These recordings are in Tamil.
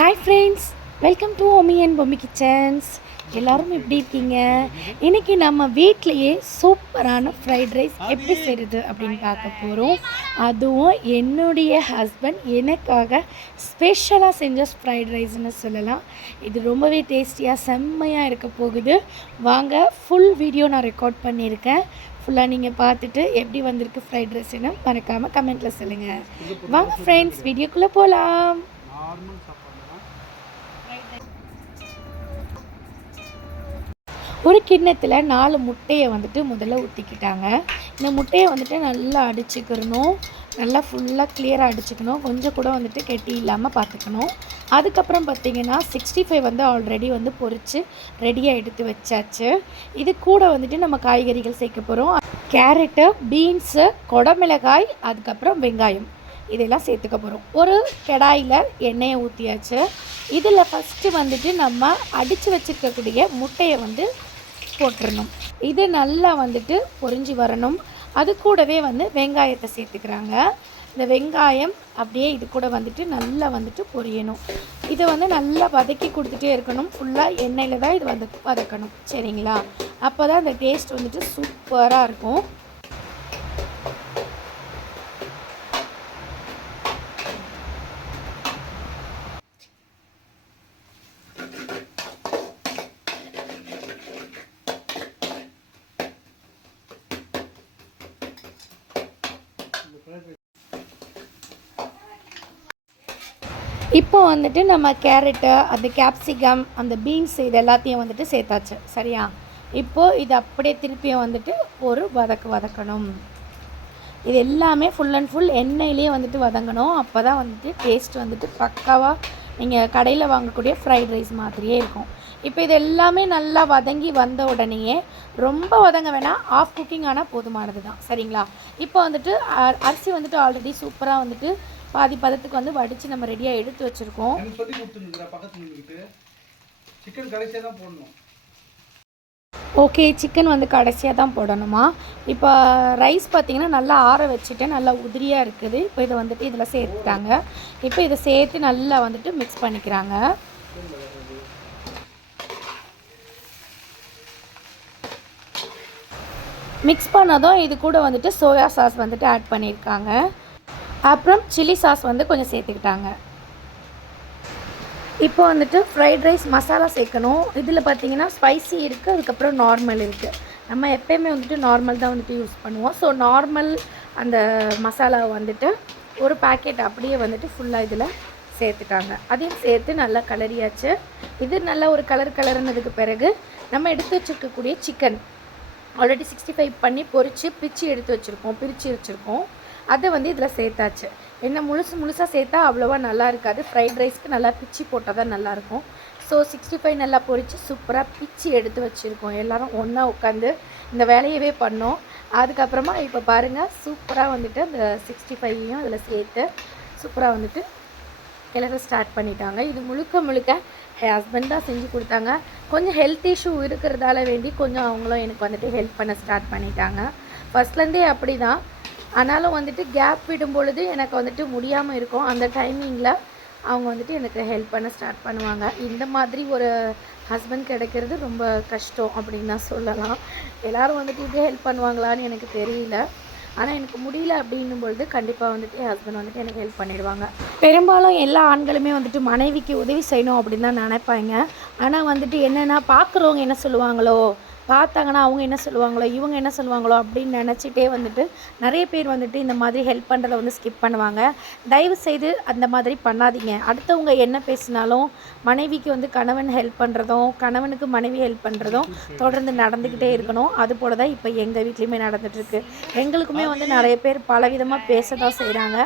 Hi friends welcome to Omi and Bommi kitchens எல்லோரும் எப்படி இருக்கீங்க? இன்னைக்கு நம்ம வீட்லேயே சூப்பரான ஃப்ரைட் ரைஸ் எப்படி செய்கிறது அப்படின்னு பார்க்க போகிறோம் அதுவும் என்னுடைய ஹஸ்பண்ட் எனக்காக ஸ்பெஷலாக செஞ்ச ஃப்ரைட் ரைஸ்னு சொல்லலாம். இது ரொம்பவே டேஸ்டியாக செம்மையாக இருக்க போகுது. வாங்க ஃபுல் வீடியோ நான் ரெக்கார்ட் பண்ணியிருக்கேன். ஃபுல்லாக நீங்கள் பார்த்துட்டு எப்படி வந்திருக்கு ஃப்ரைட் ரைஸ்னு மறக்காமல் கமெண்ட்டில் சொல்லுங்கள் வாங்க ஃப்ரெண்ட்ஸ் வீடியோக்குள்ளே போகலாம் நார்மல் சாப்பாடு. ஒரு கிண்ணத்தில் நாலு முட்டையை வந்துட்டு முதல்ல ஊற்றிக்கிட்டாங்க இந்த முட்டையை வந்துட்டு நல்லா அடிச்சுக்கிறணும் நல்லா ஃபுல்லாக கிளியராக அடிச்சுக்கணும். கொஞ்சம் கூட வந்துட்டு கெட்டி இல்லாமல் பார்த்துக்கணும் அதுக்கப்புறம் பார்த்திங்கன்னா சிக்ஸ்டி ஃபைவ் வந்து ஆல்ரெடி வந்து பொறிச்சு ரெடியாக எடுத்து வச்சாச்சு. இது கூட வந்துட்டு நம்ம காய்கறிகள் சேர்க்க போகிறோம் கேரட்டு பீன்ஸு கொடமிளகாய் அதுக்கப்புறம் வெங்காயம். இதெல்லாம் சேர்த்துக்க போகிறோம் ஒரு கடாயில் எண்ணெயை ஊற்றியாச்சு இதில் ஃபஸ்ட்டு வந்துட்டு நம்ம அடித்து வச்சுருக்கக்கூடிய முட்டையை வந்து போட்டுறணும். இது நல்லா வந்துட்டு பொரிஞ்சு வரணும். அது கூடவே வந்து வெங்காயத்தை சேர்த்துக்கிறாங்க. இந்த வெங்காயம் அப்படியே இது கூட வந்துட்டு நல்லா வந்துட்டு பொரியணும். இதை வந்து நல்லா வதக்கி கொடுத்துட்டே இருக்கணும். ஃபுல்லாக எண்ணெயில் தான் இது வந்து வதக்கணும். சரிங்களா? அப்போ தான் இந்த டேஸ்ட் வந்துட்டு சூப்பராக இருக்கும். இப்போ வந்துட்டு நம்ம கேரட்டு அந்த கேப்சிகம் அந்த பீன்ஸ் இது எல்லாத்தையும் வந்துட்டு சேர்த்தாச்சு. சரியா? இப்போது இது அப்படியே திருப்பியும் வந்துட்டு ஒரு வதக்கு வதக்கணும். இது எல்லாமே ஃபுல் அண்ட் ஃபுல் எண்ணெயிலே வந்துட்டு வதங்கணும். அப்போ தான் வந்துட்டு டேஸ்ட் வந்துட்டு பக்காவாக நீங்கள் கடையில் வாங்கக்கூடிய ஃப்ரைட் ரைஸ் மாதிரியே இருக்கும். இப்போ இது எல்லாமே நல்லா வதங்கி வந்த உடனேயே ரொம்ப வதங்க வேணாம் ஆஃப் குக்கிங் ஆனால் போதுமானது தான் சரிங்களா? இப்போ வந்துட்டு அரிசி வந்துட்டு ஆல்ரெடி சூப்பராக வந்துட்டு பாதி பதத்துக்கு வந்து வடித்து நம்ம ரெடியாக எடுத்து வச்சுருக்கோம். சிக்கன் கடைசியாக தான் போடணும். ஓகே சிக்கன் வந்து கடைசியாக தான் போடணுமா? இப்போ ரைஸ் பார்த்தீங்கன்னா நல்லா ஆற வச்சுட்டு நல்லா உதிரியாக இருக்குது. இப்போ இதை வந்துட்டு இதில் சேர்த்துட்டாங்க. இப்போ இதை சேர்த்து நல்லா வந்துட்டு மிக்ஸ் பண்ணிக்கிறாங்க. மிக்ஸ் பண்ணதும் இது கூட வந்துட்டு சோயா சாஸ் வந்துட்டு ஆட் பண்ணியிருக்காங்க. அப்புறம் சில்லி சாஸ் வந்து கொஞ்சம் சேர்த்துக்கிட்டாங்க. இப்போ வந்துட்டு ஃப்ரைட் ரைஸ் மசாலா சேர்க்கணும். இதில் பார்த்தீங்கன்னா ஸ்பைசி இருக்குது அதுக்கப்புறம் நார்மல் இருக்குது நம்ம எப்பயுமே வந்துட்டு நார்மல் தான் வந்துட்டு யூஸ் பண்ணுவோம். ஸோ நார்மல் அந்த மசாலா வந்துட்டு ஒரு பாக்கெட் அப்படியே வந்துட்டு ஃபுல்லாக இதில் சேர்த்துட்டாங்க. அதையும் சேர்த்து நல்லா கலரியாச்சு இது நல்லா ஒரு கலர் கலர்னதுக்கு பிறகு நம்ம எடுத்து வச்சுருக்கக்கூடிய சிக்கன் ஆல்ரெடி சிக்ஸ்டி ஃபைவ் பண்ணி பொரித்து பிச்சு எடுத்து வச்சுருக்கோம் பிரித்து வச்சுருக்கோம். அதை வந்து இதில் சேர்த்தாச்சு. என்ன முழுசு முழுசாக சேர்த்தா அவ்வளோவா நல்லா இருக்காது. ஃப்ரைட் ரைஸ்க்கு நல்லா பிச்சு போட்டால் தான் நல்லாயிருக்கும் ஸோ சிக்ஸ்டி ஃபைவ் நல்லா பொரித்து சூப்பராக பிச்சு எடுத்து வச்சுருக்கோம். எல்லோரும் ஒன்றா உட்காந்து இந்த வேலையவே பண்ணோம். அதுக்கப்புறமா இப்போ பாருங்கள் சூப்பராக வந்துட்டு அந்த சிக்ஸ்டி ஃபைவையும் அதில் சேர்த்து சூப்பராக வந்துட்டு எல்லோரும் ஸ்டார்ட் பண்ணிட்டாங்க. இது முழுக்க முழுக்க என் ஹஸ்பண்ட் தான் செஞ்சு கொடுத்தாங்க. கொஞ்சம் ஹெல்த் இஷ்யூ இருக்கிறதால வேண்டி கொஞ்சம் அவங்களும் எனக்கு வந்துட்டு ஹெல்ப் பண்ண ஸ்டார்ட் பண்ணிட்டாங்க. ஃபஸ்ட்லேருந்தே அப்படி தான் ஆனாலும் வந்துட்டு கேப் விடும் பொழுது எனக்கு வந்துட்டு முடியாமல் இருக்கும். அந்த டைமிங்கில் அவங்க வந்துட்டு எனக்கு ஹெல்ப் பண்ண ஸ்டார்ட் பண்ணுவாங்க. இந்த மாதிரி ஒரு ஹஸ்பண்ட் கிடைக்கிறது ரொம்ப கஷ்டம் அப்படின்னு நான் சொல்லலாம். எல்லோரும் வந்துட்டு இதே ஹெல்ப் பண்ணுவாங்களான்னு எனக்கு தெரியல. ஆனால் எனக்கு முடியல அப்படின்னும் பொழுது கண்டிப்பாக வந்துட்டு என் ஹஸ்பண்ட் வந்துட்டு எனக்கு ஹெல்ப் பண்ணிடுவாங்க. பெரும்பாலும் எல்லா ஆண்களுமே வந்துட்டு மனைவிக்கு உதவி செய்யணும் அப்படின்னு தான் நினைப்பாங்க. ஆனால் வந்துட்டு என்னென்னா பார்க்குறவங்க என்ன சொல்லுவாங்களோ பார்த்தாங்கன்னா அவங்க என்ன சொல்லுவாங்களோ இவங்க என்ன சொல்லுவாங்களோ அப்படின்னு நினச்சிட்டே வந்துட்டு நிறைய பேர் வந்துட்டு இந்த மாதிரி ஹெல்ப் பண்ணுறத வந்து ஸ்கிப் பண்ணுவாங்க. தயவு செய்து அந்த மாதிரி பண்ணாதீங்க. அடுத்தவங்க என்ன பேசினாலும் மனைவிக்கு வந்து கணவன் ஹெல்ப் பண்ணுறதும் கணவனுக்கு மனைவி ஹெல்ப் பண்ணுறதும் தொடர்ந்து நடந்துக்கிட்டே இருக்கணும். அது போல தான் இப்போ எங்கள் வீட்லேயுமே நடந்துகிட்ருக்கு எங்களுக்குமே வந்து நிறைய பேர் பலவிதமாக பேச தான் செய்கிறாங்க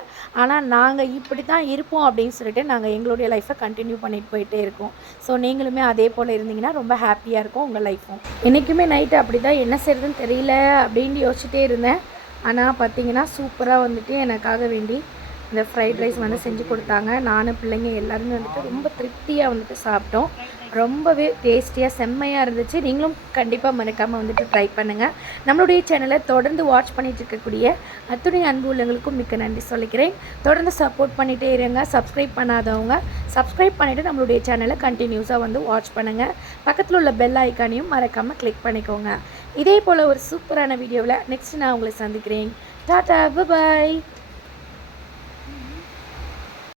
ஆனால் நாங்கள் இப்படி தான் இருப்போம் அப்படின்னு சொல்லிட்டு நாங்கள் எங்களுடைய லைஃப்பை கண்டினியூ பண்ணிட்டு போயிட்டே இருக்கோம். ஸோ நீங்களுமே அதே போல் இருந்தீங்கன்னா ரொம்ப ஹாப்பியாக இருக்கும் உங்கள் லைஃப்பும் இன்றைக்கி எனக்குமே நைட்டு அப்படி தான் என்ன செய்யறதுன்னு தெரியல அப்படின்னு யோசிச்சுட்டே இருந்தேன். ஆனால் பார்த்தீங்கன்னா சூப்பராக வந்துட்டு எனக்காக வேண்டி இந்த ஃப்ரைட் ரைஸ் வந்து செஞ்சு கொடுத்தாங்க. நானும் பிள்ளைங்க எல்லாருமே வந்துட்டு ரொம்ப திருப்தியாக வந்துட்டு சாப்பிட்டோம். ரொம்பவே டேஸ்டியாக செம்மையாக இருந்துச்சு. நீங்களும் கண்டிப்பாக மறக்காமல் வந்துட்டு ட்ரை பண்ணுங்கள் நம்மளுடைய சேனலை தொடர்ந்து வாட்ச் பண்ணிட்டு இருக்கக்கூடிய அத்துணை அன்பு உள்ளவங்களுக்கும் மிக்க நன்றி சொல்லிக்கிறேன். தொடர்ந்து சப்போர்ட் பண்ணிகிட்டே இருங்க. சப்ஸ்கிரைப் பண்ணாதவங்க சப்ஸ்கிரைப் பண்ணிவிட்டு நம்மளுடைய சேனலை கண்டினியூஸாக வந்து வாட்ச் பண்ணுங்கள் பக்கத்தில் உள்ள பெல் ஐக்கானையும் மறக்காமல் கிளிக் பண்ணிக்கோங்க. இதே போல் ஒரு சூப்பரான வீடியோவில் நெக்ஸ்ட் நான் உங்களை சந்திக்கிறேன். டாட்டா பாய்